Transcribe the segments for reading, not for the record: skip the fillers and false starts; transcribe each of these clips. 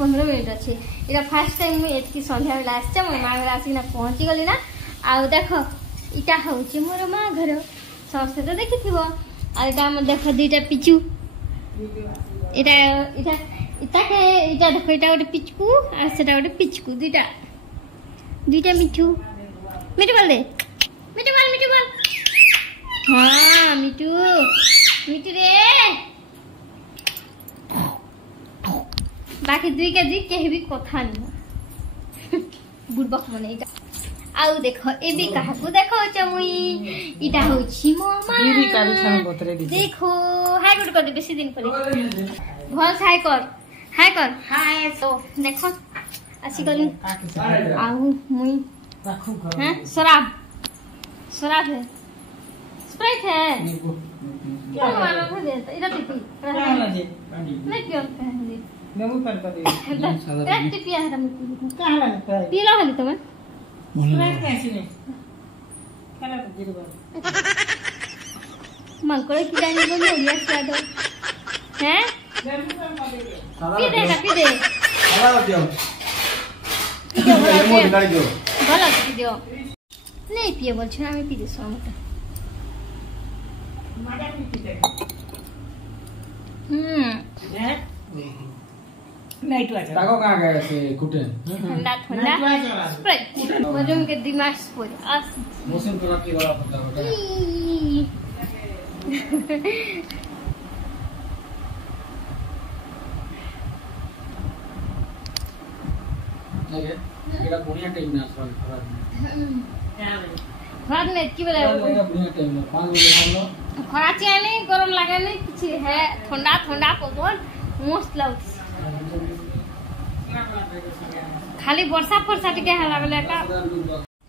15 minute अच्छे इटा first time मुझे एतकी संध्या बेला आसचे मो माँ घर आसिना पहुँची गली ना आउ देख इटा हूँ मोर माँ घर समस्ते तो देखी थो आम देख दुईटा पिचू इटा इटा इटा के इटा देख इटा गोटे पिचकू आ सेटा गोटे पिचकू दुईटा दुईटा मिठू मिठू बोल दे मिठू बोल हाँ मिठू मिठू रे बाकी दुई के दी कहीं भी कथा नहीं बुड़बक मन इटा आउ देख ए भी कहा को देखो चमुई इटा होची मो मां देखो हाय गुड कर दे बेसी दिन परे भल हाय कर हाय तो देखो आसी गली आउ मुई हैं शराब है स्प्राइट है क्या मारो है दे इधर पी नहीं पियो नेमू पर दे एक टिपिया है कहां लगे पी लो हली तुम स्प्राइट कैसी नहीं खेला तो गिर गया मन करे कि जाने को नहीं स्वाद हैं पी दे हला दियो नेमू निकाल दियो भला पी दियो नहीं पिए बोल छ हमें पी दे सो मत मजा पी दे हैं नाइट वाच ताको कहां गए से कुटे ठंडा स्प्राइट वजन के दिमाग स्पोर अस मौसम तो की वाला पता बेटा लगे एड़ा बुनिया टाइम ना खराब नहीं की बोले बुनिया टाइम में 5 बजे हम लोग खरा चाहिए गरम लगे नहीं किसी है ठंडा ठंडा पवन मस्त लगती खाली वर्षा फर्षा टिके हला बेला का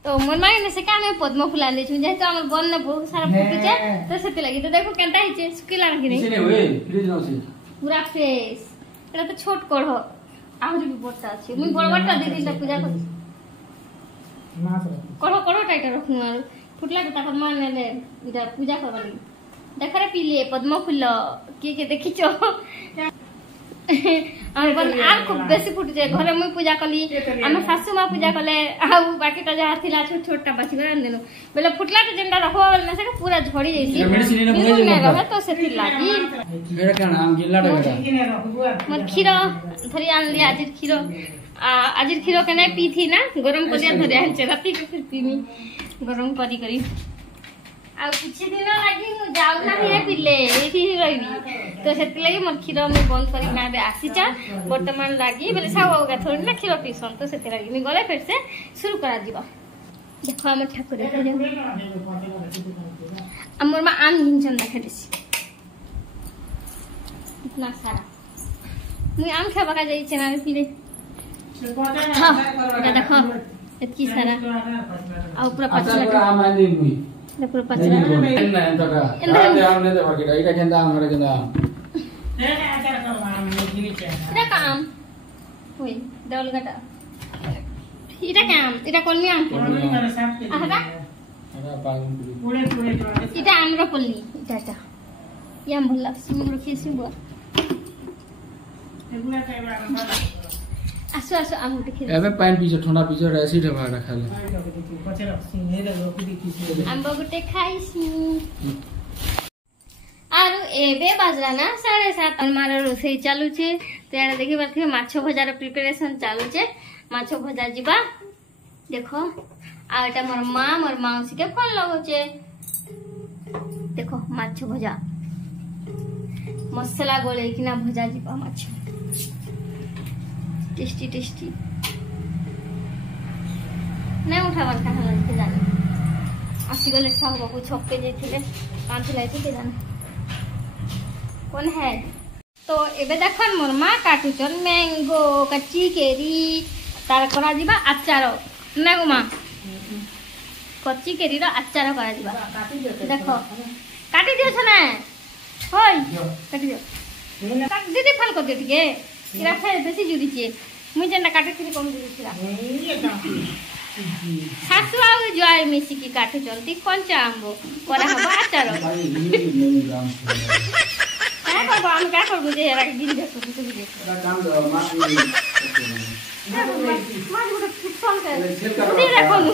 तो मन माई ने से काने पद्म फुला ले छु जेतो हमर बन ने बहुत सारा फुटी छे तो सेते लगी तो देखो केनता हिचे सुकिला लगी नहीं किसी ने होए फ्रिज न से पूरा फ्रेश एटा तो छोट करहो आहुरी भी बोटा अछि मुई बड़बटा दीदी ता पूजा कर करो टाइट रखनु आर फुटला के ताकर मान ले इटा पूजा करबा लगी देख रे पीले पद्म फूल के देखि छो बन आर खूब बेसी फुट जाए घरे मुई पूजा कली हम सासू मां पूजा कले आ बाकी ता जहा थिला छोट छोटा बाची कर देनो बेले फुटला तो जेंडा रखो ना से पूरा झड़ी जाईसी मेडिसिन ने बोले रहे तो से लागी मेरा का नाम गिल्ला डगड़ा मन खीरो थरी आन लिया आज खीरो के नहीं पी थी ना गरम कर दिया धरे आन राती के फिर पीनी गरम करी आ कुछ दिन लागी मु जाऊ ना हे पिले एठी रही तो सेति लागि मोर खीरो में बंद करी ना बे आसीचा वर्तमान लागी बेले साव का थोड़ी ना खीरो पीसन तो सेति लागि मी गले फिर से शुरू करा दिबा देखो हमर ठाकुर हमर मा आम हिंचन देखे दिसी इतना सारा मुई आम खाबा का जाई चना पिले हां এটা দেখো এতকি সারা आ पूरा पचला आम आनी मुई पूरा पचला ना एंतका आते आम ने देखा के इटा केंदा आम रे केंदा ए आचार करवा आम गिरी छे इटा काम होई दौलगटा इटा काम इटा कोलमी आम करे साफ के आहा अरे पागल पूरे इटा आमरो कोलनी इटा याम भल्ला सिम रखी सिम एगुला खाइबा आसु आम उठे खेल एबे पानी पीछे ठंडा पीछे एसिड है भाग रखा ले पछे रखसी हे रे रोकी देखी आम गुटे खाइसी आरु एबे बाजला ना 7:30 हमारा रोसई चालू छे तो एड़ा देखि बाथि माछो भजार प्रिपरेशन चालू छे माछो भजा जीबा देखो आ एटा मोर माउसी के फोन लगो छे देखो माछो भजा मसाला गोले किना भजा जीबा माछो टेस्टी टेस्टी नहीं उठावर कहाँ लगते जाने आसी गले साहु बाबू छक्के जेथिले कांति लाइते के जाने कौन है तो एबे देखन मोर मां काटुचन मैंगो कच्ची केरी तार करा दिबा आचार नै गो मां कच्ची केरी रो आचार करा दिबा देखो काटी दियो छ ना होय काटी दियो काट दीदी फल कर दे ठीके इरा खाए बेसी जुड़ी छे मुई जेना काटे थी कम जुड़ी छिला सासु आउ जय मिसी की काटु चलती कंचा आंबो करा हबा आचार करबो हम क्या करबो जे एरा के गिन देखो तो गिन एटा काम दो माछ नहीं मार गुड फुटफल के छेल उठी रखो नु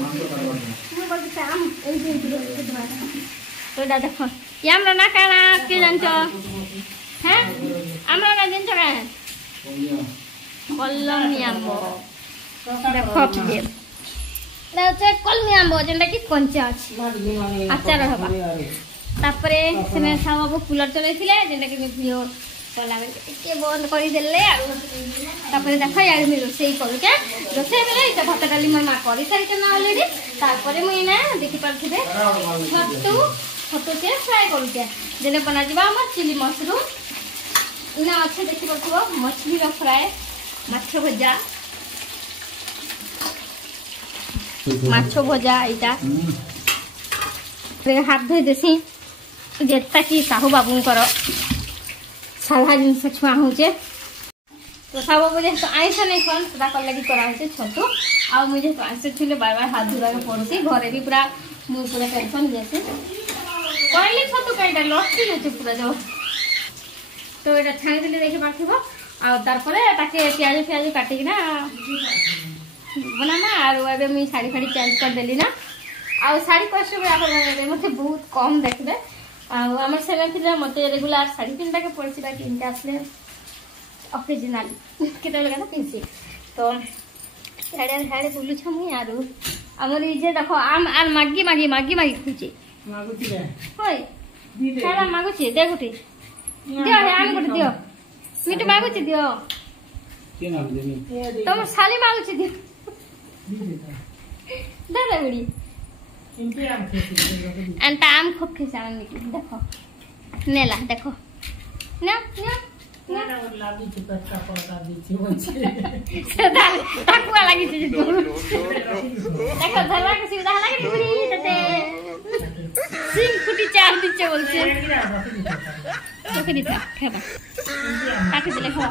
माछ तो करबो मु बोल काम ए जे तो दादा देखो यामरा ना काना के जानछो हैं हमरा ना जानछो का कलमी आंबो देखो फिर ना से कलमी आंबो जेंटा कि कंचा अछि आचार हबा तापरे सेने साबाबू कूलर चलैथिले जेंटा कि भिडियो चला के बंद करि देले आरो तापरे देखो यार मी रोसई करू के रोसई बेले इता भात डाली मोर मा करि सारिते ना ऑलरेडी तापरे मुई ना देखि पारथिबे छतु के फ्राई करू के जेने बना जिबा हमर चिली मशरूम इना अच्छे देखि पारथिबो मछली रो फ्राई माछ भजा इटा हाथ धोई देसी जेता कि साहू बाबू करो साधा जिनस छुआ होचे तो साहू बाबू जे आइस नहीं खन सदा कर लगी करा होचे छतु आ मुझे तो आइस छुले बार-बार हाथ धोवा के पड़सी घरे भी पूरा मुंह पूरा टेंशन जैसे कहले छतु काइटा लस्सी होचे पूरा जो तो एटा छाणी दिले देखि बाथिबो आ तार परे ताके प्याज काटी ना बनाना आरो एबे मी साड़ी फाड़ी चेंज कर देली ना आ साड़ी कष्ट बे आप बने मते बहुत कम देखले आ हमर सेले थिले मते रेगुलर साड़ी पिनटा के पड़सी बाकी इनका असले ओरिजिनल केते लगा ना पिनसी तो हेडे बुलु छ मुई आरो हमर ई जे देखो आम आर मागी खुचे मागुची रे होय खाला मागुची देखुती दियो हे आम गुटी दियो मिट मागुची दियो के नाम देनी तुम साली मागुची दियो दादा बड़ी इनके आम खेती अंत आम खूब खिसावन निकली देखो नेला देखो ना ना लागी चिपका पड़ता दीची बचे सदा ताकुआ लागी छी देखो धरवा के सुविधा लागी पूरी तते सिंग कुटी चार दिचे बोलते ओके दिता खेबा ताके दिले हो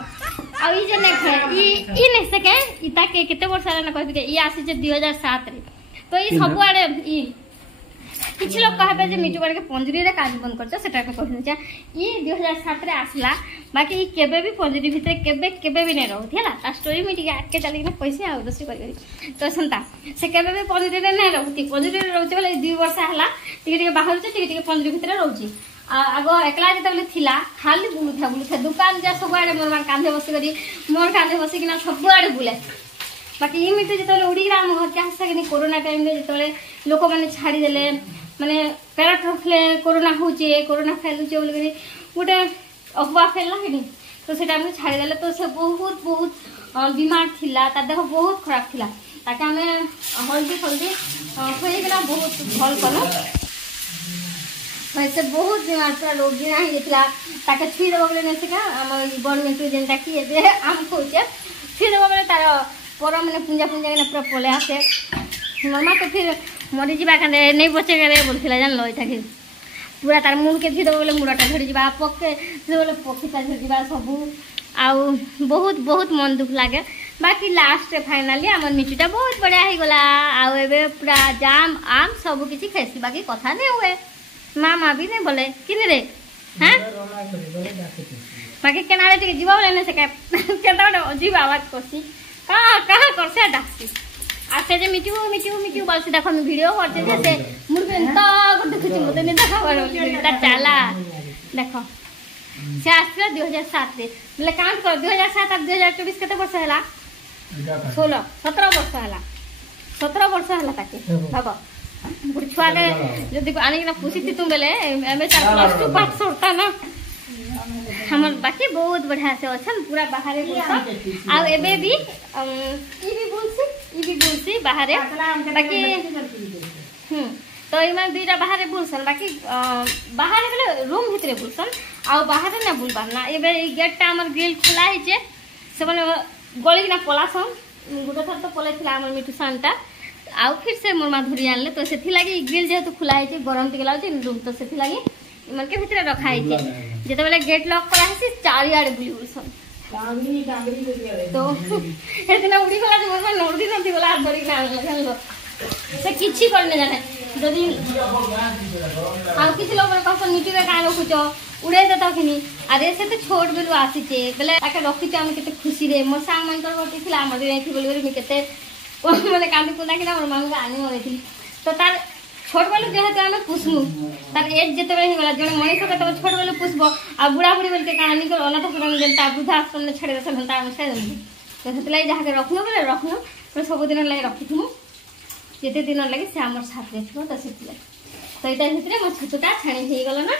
आ ई जे ने खे ई ने सके इता के केते वर्ष ना कहबे के ई आसी जे 2007 रे तो ई सब आड़े ई किछ लोग कहबे जे मिटू बार के पंजरी रे काज बंद करछ सेटा के कहनु छ ई 2007 रे आसला बाकी ई केबे भी पंजरी भितरे केबे भी नै रहथि हला ता स्टोरी मिटी के आके चली ना पैसे आ दोसी करी तो संता से केबे भी पंजरी रे नै रहथि पंजरी रे रहछ बोले 2 वर्ष हला टिके बाहर छ टिके पंजरी भितरे रहउछि आगो एकला जते बोले थिला खाली बुलु था दुकान जा सब आड़े मोर मान कांधे बसी करी मोर कांधे बसी किना सब आड़े बुले बाकी ई मिटे जते उड़ी ग्राम घर के आसा कि कोरोना टाइम रे जते लोक माने छाड़ी देले माने पेरट रखले कोरोना होचे कोरोना फैलु जे बोले करी गोटे अफवाह फैलला कि तो सेटा हम छाड़ी देले तो से बहुत बीमार थिला ता देखो बहुत खराब थिला ताके हमें हल्दी होई गेला बहुत भल कलो वैसे बहुत बीमार पूरा रोगी ना हिला ताके छी देबो बोले नै सका हम बड़ में तू जेंटा कि जे आम खोचे छी देबो बोले तार पर माने पूजा के पूरा पले आसे मम्मा तो फिर मरी जीवा कांदे नै बचे गरे बोलथिला जान लय थाके पूरा तार मुंड के छी देबो बोले मुड़ाटा झड़ी जीवा पक्के बोले पखिता झड़ी जीवा सब आ बहुत मन दुख लागे बाकी लास्ट फाइनली हमर मिठीटा बहुत बढ़िया ही गला आ एबे पूरा जाम आम सब किछि खैसी बाकी कथा नै हुए मामा भी नहीं बोले किने रे हैं बाकी केना रे जीवा बोले ने से केता अजीब आवाज करसी कहां करसे डाकसी आसे जे मिठू बोलसी देखो हम वीडियो करते से मुर्गे त गुड किछि मते ने देखा बारो ता चाला देखो से आसला 2007 रे मतलब काउंट कर 2007 और 2024 केते वर्ष हला 17 वर्ष हला ताके बाबा गुड छुआ के जदी आनी ना पूछी थी तुम बेले एमे 4 + 2 पास होता ना हमर बाकी बहुत बढ़िया से अछन पूरा बाहरे बुलसा आ एबे भी ई भी बुलसी बाहरे बाकी तो इमा दुईटा बाहरे बुलसन बाकी बाहरे गेले रूम भितरे बुलसन आ बाहरे ना बुलबा ना एबे ई गेटटा हमर ग्रिल खुला है जे से माने गली ना पलासन गुडा थर तो पले थिला हमर मिठू सानटा आउ फिर से मोर मा धुरी आनले तो सेथि लागि ग्रिल जेतु खुला है गरम टिके लाउछि रूम तो सेथि लागि मन के भितरे रखा है जेते बेले गेट लॉक करा है चारि आड़े बुली बुलसन डांगरी तो एतना उड़ी गला जे मोर नोरदी नथि गला धरी के आनले लो से किछि करने जाने जदी आ किछि लोग मन कहसन मिटी रे कान रखुचो उड़े देता कि अरे से तो छोट बेलू आसीचे बेले ताके रखी हम केते खुशी रे मोर सांग मन कर बटी थिला हमर देखि बोली मी केते माने कांदी कुना कि हमर मामू आनी मरे थी तो तार छोट बेलू जेहेतु आमे पुसनु तार एज जेते बेले हिगला जने मनीष के तो छोट बेलू पुसबो आ बुढ़ा बुढ़ी बेलते कहानी को ओना तो पुरान जनता बुधा आश्रम ने छड़े देसन ता हम से तो सेतलाई जहा के रखनु बेले रखनु तो सब दिन लागि रखिथु जेते दिन लागि से हमर साथ रे छो तो सेतले तो इता भितरे मो छतुटा छाणी हे गेलो ना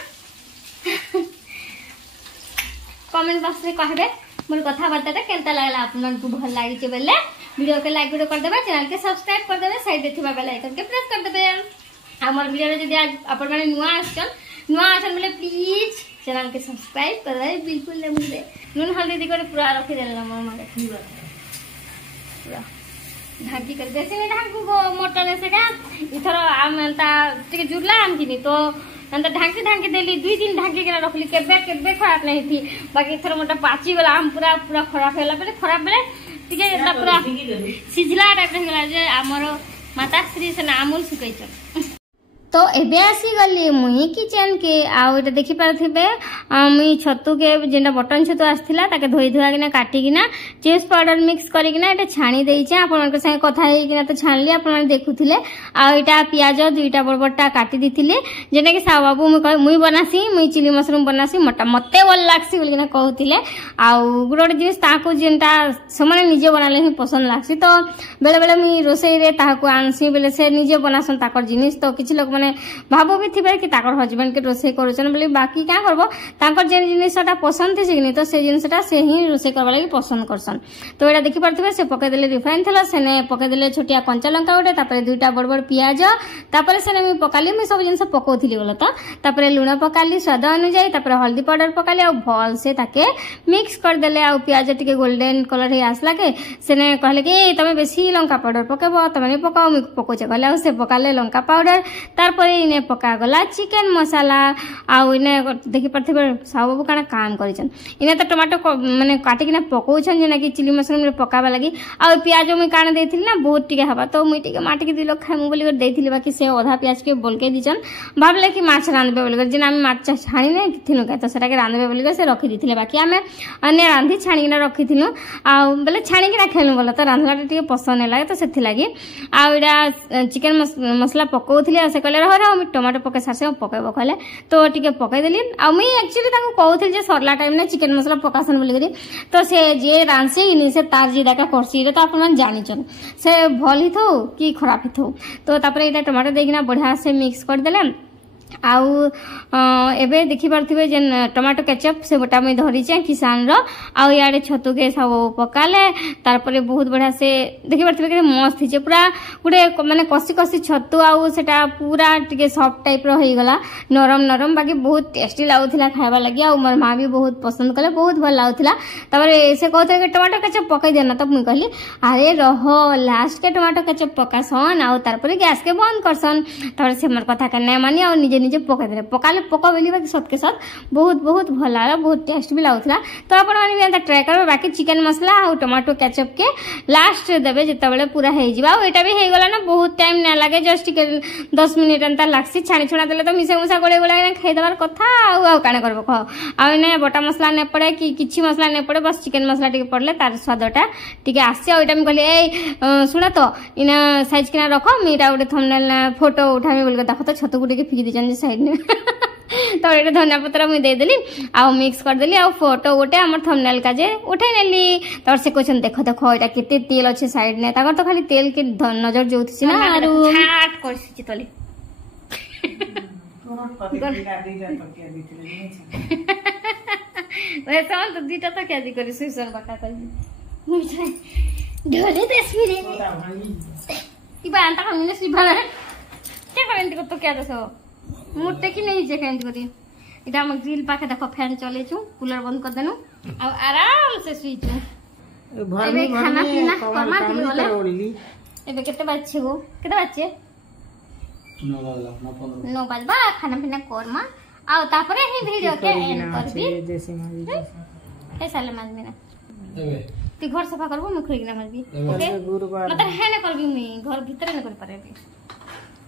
कमेंट बॉक्स में कहबे मोर कथा बार्ता केनता लागला आपन को भल लागि छै बेले वीडियो के लाइक वीडियो कर देबे चैनल के सब्सक्राइब कर देबे साइड रे थिबा बेल आइकन के प्रेस कर देबे हमर वीडियो रे जदी आज अपन माने नुआ आछन बोले प्लीज चैनल के सब्सक्राइब कर देबे बिल्कुल नै भूले नून हल्दी दी करे पूरा रखि देला मामा के पूरा ढाकी कर देसे ने ढाकू गो मोटर से का इथर आमंता टिके जुड़ला हम किनी तो अंत ढांकी ढांकी देली 2 दिन ढांकी के रखली केबे खराब नहीं थी बाकी इथर मोटा पाची वाला आम पूरा पूरा खराब होला पले खराब बेले टिके एटा पूरा सिजला टाइप रहला जे हमरो माता श्री से अमूल सुकै छ तो एबे आसी गली मुही किचन के आउ एटा देखि पारथिबे मुई छतु के जेंडा बटन छतु आस्थिला ताके धोई धुआ किना काटी किना चिप्स पाउडर मिक्स करी किना एटा छाणी देई छै आपन के संगे कथा हेई किना तो छानली आपन देखुथिले आ एटा प्याज दुईटा बड़बड़टा काटी दिथिले जेना कि साव बाबू मुई बनासी मुई चिली मशरूम बनासी मते वल लागसी बोल किना कहउथिले आउ गुडोड जिनिस ताको जेंटा समाने निजे बनाले ही पसंद लागसी तो बेले बेले मुई रोसई रे ताको आनसी बेले से निजे बनासन ताकर जिनिस तो किछि लोग माने भाबो भी थिबे कि ताकर हस्बैंड के रोसे करूछन बोली बाकी क्या करबो ताकर जे जिनिसटा पसंद थि सिगनी तो से जिनिसटा से ही रोसे करबा लागि पसंद करसन तो एटा देखि परथिबे से पके देले रिफाइन थला सेने पके देले छोटिया कंचा लंका उडे तापरे दुईटा बड़ बड़ प्याज तापरे सेने मी पकाली मी सब जिनिस पकोथिली बोला तो तापरे लूण पकाली स्वाद अनुसार तापरे हल्दी पाउडर पकाली आ भल से ताके मिक्स कर देले आ प्याज टिके गोल्डन कलर हे आसला के सेने कहले कि तमे बेसी लंका पाउडर पकेबो तमे पकाओ मी पकोचे कहले आ से पकाले लंका पाउडर तार इने पका गला चिकन मसाला आउ इने देखि परथिबे साव बाबू काना काम करिछन इने त टमाटो माने काटी किना पकोछन जेना कि चिली मशरूम रे पकाबा लागि आ प्याज मुई काना देथिली ना बहुत टिके हबा तो मुई टिके माटी के दिलो खामु बोली कर देथिली बाकी से आधा प्याज के बोलके दिछन भाबले कि माछ रांधबे बोली कर जेना हम माछ छाणी नै थिनु का तो सेटा के रांधबे बोली कर से रखि दिथिले बाकी हमें अन्य रांधी छाणी किना रखिथिनु आ बोले छाणी किना खेलु बोला तो रांधला टिके पसंद नै लागे तो सेथि लागि आ एडा चिकन मसला पकोथिले आ से कहले रह टमाटो पके सासे पकेबो कहले तो टिके पके देली आ मुई एक्चुअली ताको कहउथिल जे सरला टाइम ने चिकन मसाला पकासन बोली करी तो से जे रांसे इनी से तार जे दाका करसी रे तो आपन मन जानि छन से भल ही थो कि खराब ही थो तो तापरे एटा टमाटो देकिना बढ़िया से मिक्स कर देले आउ एबे देखि परथिबे जे टमाटो केचप से गोटा में धरी छै किसान रो आउ याडे छतु के सब पकाले तार परे बहुत बढ़िया से देखि परथिबे के मस्त हिचे पूरा गुडे माने कसी कसी छतु आउ सेटा पूरा टिके सॉफ्ट टाइप रो होई गला नरम नरम बाकी बहुत टेस्टी लागुथिला खायबा लागि आउ मोर मां भी बहुत पसंद कले बहुत भल लागुथिला तारे से कहते के टमाटो केचप पकाई देना तब मुई कहली अरे रहो लास्ट के टमाटो केचप पकासन आउ तार परे गैस के बंद करसन तारे से मोर कथा के नै मानी आउ निजे निजे पका दे पकाले पका बेली बाकी सत के साथ बहुत बहुत भल लागला बहुत टेस्ट भी लागुथिला तो आपण माने भी एंता ट्राई करबे बाकी चिकन मसाला आ टमाटो केचप के लास्ट देबे जतबेले पूरा हे जिबा एटा भी हे गला ना बहुत टाइम ना लागे जस्ट 10 मिनिट एंता लागसी छाणी छुणा देले तो मिसे मुसा गोळे गोळे खाइ देबार कथा आ काने करबो ख आ ने बटा मसाला ने पड़े कि किछि मसाला ने पड़े बस चिकन मसाला टिके पड़ले तार स्वादटा टिके आसी आ एटा में कहले ए सुना तो इना साइज किना रखो मीटा उडे थंबनेल फोटो उठामे बोल के देखो तो छतु गुटे के फिकी दिजन साइड ने तो ये धनिया पत्र मुई दे देली आ मिक्स कर देली आ फोटो गोटे हमर थंबनेल का जे उठै नेली तोर से क्वेश्चन देखो देखो एटा केते तेल अछि साइड ने ताकर तो खाली तेल के नजर जोथि ना आरु छाट करछि तले वैसे तो दीटा तो क्या जी करी सुसन बता कर मुझे ढोले देश में की बा अंता हमने सिभा के करंती को तो क्या दसो मुट्टे की नहीं जे करंती करी इटा हम ग्रिल पाके देखो फैन चले छु कूलर बंद कर देनु आ आराम से सुई छु भरमी खाना पीना करमा पीले एबे केते बच्चे गो केते बच्चे 9 बजबा खाना पीना करमा आ तापरे ही वीडियो के एंड करबी जैसे मारी ए साले माज मेना एबे ती घर सफा करबो मुखरी ना मारबी ओके गुरुवार मतलब है ना करबी मी घर भीतर ना कर पारेबी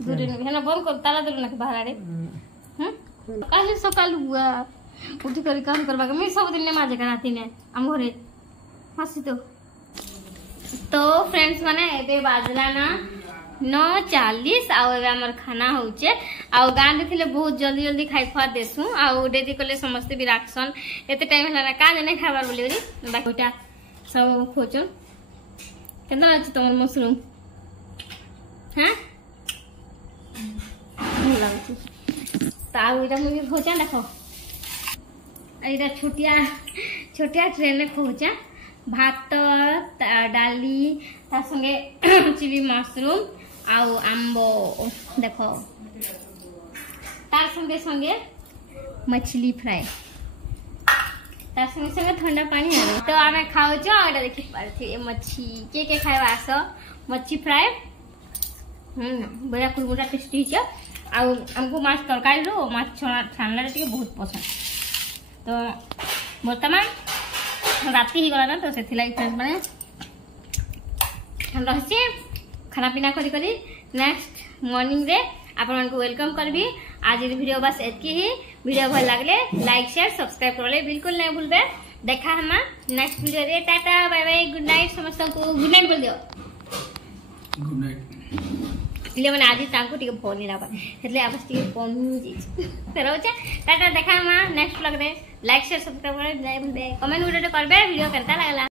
दूर ने है ना बंद कर ताला दे ना बाहर रे काहे सकाल हुआ उठी कर काम करवा के मैं सब दिन ने माजे का राती ने हम घरे हसी तो फ्रेंड्स माने एबे बाजला ना 9:40 आउ एबे हमर खाना होचे आउ गां दे थिले बहुत जल्दी जल्दी खाइ खा देसु आउ डेदी कोले समस्त भी राखसन एते टाइम हला ना का जने खाबार बोली रे बाकीटा सब खोचो केना अछि तमर मशरूम हां भला अछि ताउ इटा मुई खोचा देखो एटा छोटिया ट्रेन में खोचा भात डाली तार संगे चिली मशरूम आउ आंबो देखो तार संगे संगे मछली फ्राई तार संगे संगे ठंडा पानी आलो तो आमे खाओ जो आटा देखि पारथि मच्छी के खाइबा आसो मच्छी फ्राई बड़ा कुरमुरा टेस्टी छ आउ हमको माछ तरकारी रो माछ छानला टिके बहुत पसंद तो वर्तमान राति ही गला ना तो से थिला फ्रेंड्स माने हम रहछि खाना पीना करी नेक्स्ट मॉर्निंग रे आपन को वेलकम करबी आज इ वीडियो बस एतकी ही वीडियो भल लागले लाइक शेयर सब्सक्राइब करले बिल्कुल नहीं भूलबे देखा हम नेक्स्ट वीडियो रे टाटा बाय बाय गुड नाइट समस्त को गुड नाइट बोल दियो गुड नाइट इले माने आज तांको टिके फोन नहीं लाबा એટલે આ બસ टिके फोन जी तेरो છે टाटा देखा हम नेक्स्ट व्लॉग रे लाइक शेयर सब्सक्राइब करे कमेंट वीडियो करबे वीडियो करता लागला।